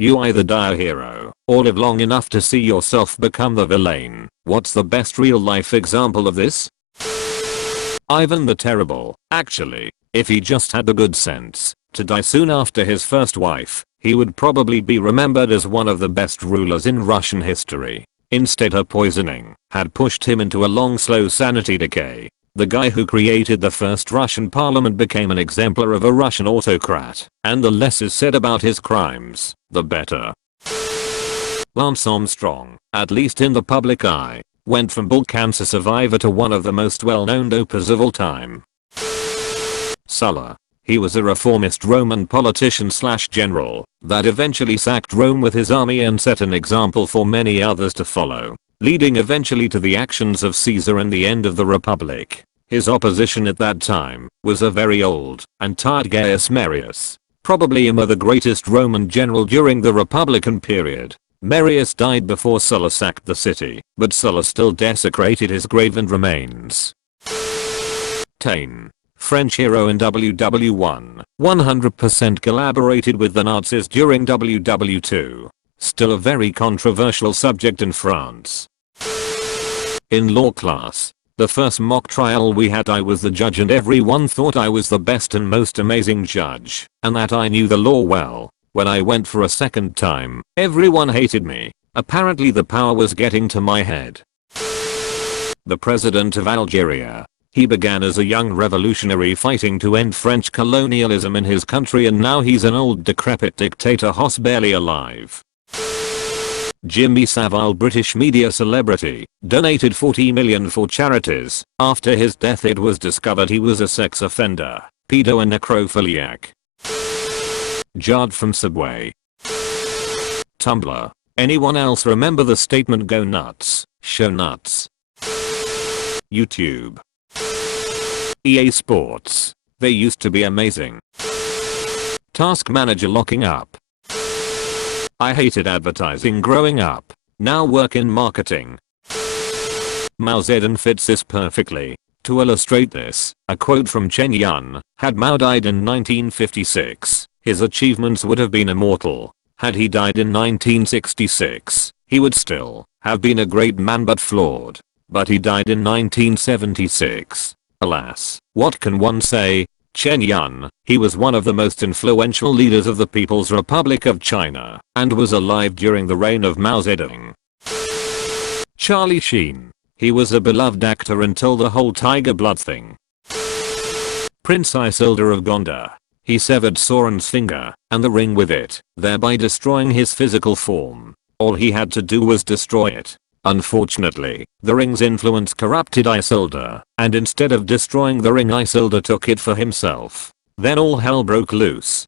You either die a hero or live long enough to see yourself become the villain. What's the best real life example of this? Ivan the Terrible. Actually, if he just had the good sense to die soon after his first wife, he would probably be remembered as one of the best rulers in Russian history. Instead, her poisoning had pushed him into a long slow sanity decay. The guy who created the first Russian parliament became an exemplar of a Russian autocrat, and the less is said about his crimes, the better. Lance Armstrong, at least in the public eye, went from bull cancer survivor to one of the most well-known dopers of all time. Sulla. He was a reformist Roman politician / general that eventually sacked Rome with his army and set an example for many others to follow, leading eventually to the actions of Caesar and the end of the Republic. His opposition at that time was a very old and tired Gaius Marius, probably the greatest Roman general during the Republican period. Marius died before Sulla sacked the city, but Sulla still desecrated his grave and remains. Taine. French hero in WW1, 100% collaborated with the Nazis during WW2. Still a very controversial subject in France. In law class, the first mock trial we had, I was the judge and everyone thought I was the best and most amazing judge, and that I knew the law well. When I went for a second time, everyone hated me. Apparently the power was getting to my head. The president of Algeria. He began as a young revolutionary fighting to end French colonialism in his country, and now he's an old decrepit dictator who's barely alive. Jimmy Savile, British media celebrity, donated 40 million for charities. After his death it was discovered he was a sex offender, pedo and necrophiliac. Jard from Subway. Tumblr. Anyone else remember the statement "go nuts, show nuts"? YouTube. EA Sports. They used to be amazing. Task Manager locking up. I hated advertising growing up. Now work in marketing. Mao Zedong fits this perfectly. To illustrate this, a quote from Chen Yun: had Mao died in 1956, his achievements would have been immortal. Had he died in 1966, he would still have been a great man but flawed. But he died in 1976. Alas, what can one say? Chen Yun, he was one of the most influential leaders of the People's Republic of China, and was alive during the reign of Mao Zedong. Charlie Sheen. He was a beloved actor until the whole tiger blood thing. Prince Isildur of Gondor. He severed Sauron's finger, and the ring with it, thereby destroying his physical form. All he had to do was destroy it. Unfortunately, the ring's influence corrupted Isildur, and instead of destroying the ring, Isildur took it for himself. Then all hell broke loose.